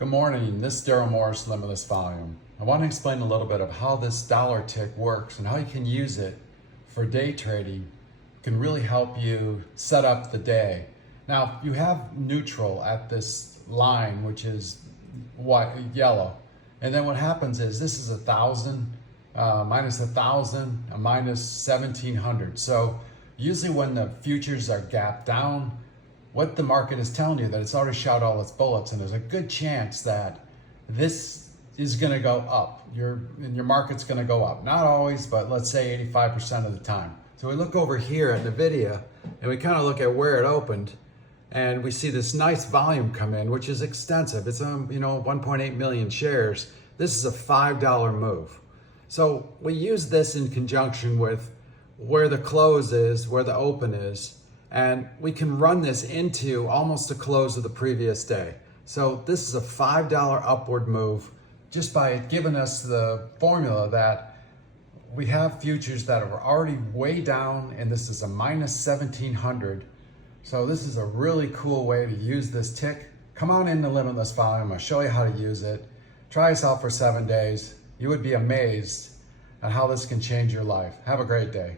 Good morning, this is Daryl Morris, Limitless Volume. I want to explain a little bit of how this dollar tick works and how you can use it for day trading. It can really help you set up the day. Now, you have neutral at this line, which is yellow. And then what happens is this is 1,000, minus 1,000, a minus 1,700. So usually when the futures are gapped down, what the market is telling you that it's already shot all its bullets, and there's a good chance that this is going to go up. Your market's going to go up. Not always, but let's say 85% of the time. So we look over here at the video and we kind of look at where it opened, and we see this nice volume come in, which is extensive. It's 1.8 million shares. This is a $5 move. So we use this in conjunction with where the close is, where the open is, and we can run this into almost the close of the previous day. So this is a $5 upward move just by giving us the formula that we have futures that are already way down, and this is a minus 1,700. So this is a really cool way to use this tick. Come on into Limitless Volume. I'll show you how to use it. Try this out for 7 days. You would be amazed at how this can change your life. Have a great day.